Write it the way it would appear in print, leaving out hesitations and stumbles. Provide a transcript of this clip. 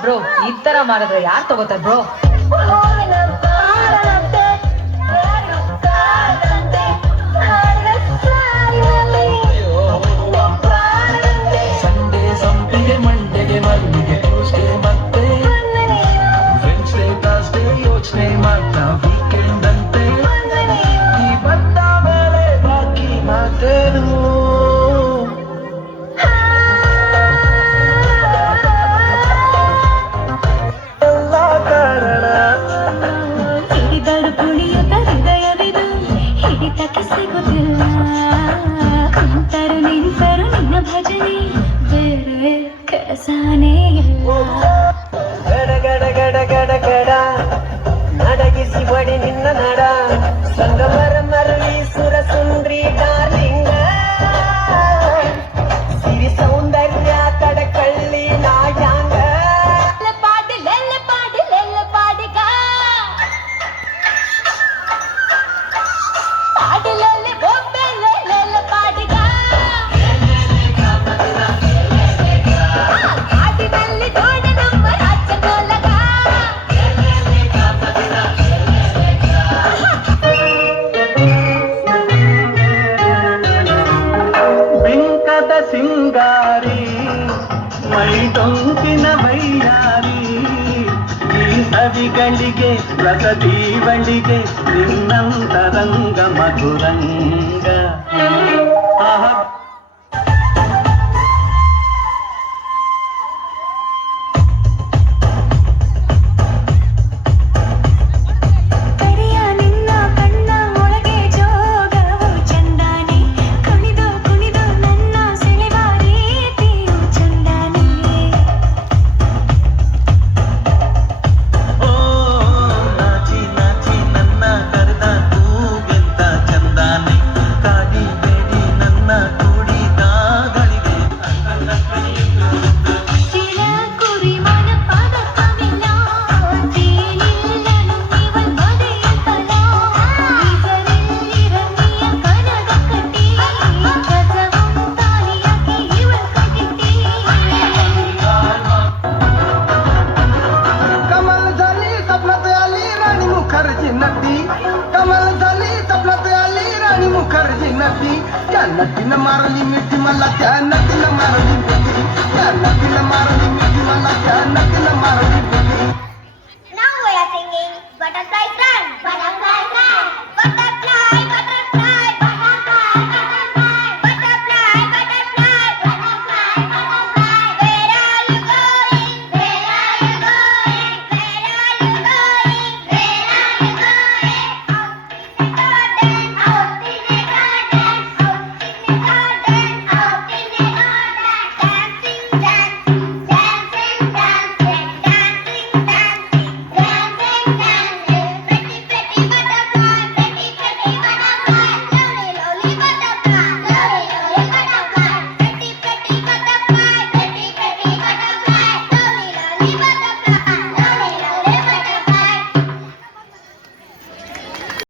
Bro ಈ ತರ ಮಾಡಿದ್ರೆ ಯಾರು ತಗೋತಾರೆ ಬ್ರೋ? ಸಂಡೇ ಸಂಪಿಗೆ ಮಂಡೆಗೆ ಮಲ್ಲಿಗೆ ಟ್ಯೂಸ್ಡೇ ಮತ್ತೆ ವೆನ್ಸ್ಡೇ ಥರ್ಸ್ಡೇ ಯೋಚನೆ ಮಾಡ್ತಾ ವೀಕೆಂಡ್ ಅಂತೆ ಈ ಬಂದ ಮೇಲೆ ಬಾಕಿ ಮಾತೇನು ಸಿಗುತ್ತಿಲ್ಲ ಕುಂತರು ನಿಂತರು ನಿನ್ನ ಭಜನೆ ಬೇರೆ ಕೆಲಸನೇ ಇಲ್ಲ. ಗಡ ಗಡ ಗಡ ಗಡ ಗಡ ನಡಗಿಸಿ ಬಡಿ ನಿನ್ನ ನಡ ಸಂಗಮರ ಮರಳಿ ಸುರ ಸುಂದ್ರಿ ಡಾರ್ಲಿಂಗ ಸಿರಿ ಸೌಂದರ್ಯ ಕಡಕಳ್ಳಿ ನಾಯಾಂಗ ಸಿಂಗಾರಿ ಮೈದೊಂಕಿನ ವೈಯಾರಿ ಈ ಸವಿಗಳಿಗೆ ರಸದೀವಳಿಗೆ ನಿನ್ನಂತರಂಗ ಮಧುರಂಗ नदीनं मारली मिठी मला त्या नदीनं मारली मिठी त्या नदीनं मारली मिठी मला त्या नदीनं मारली मिठी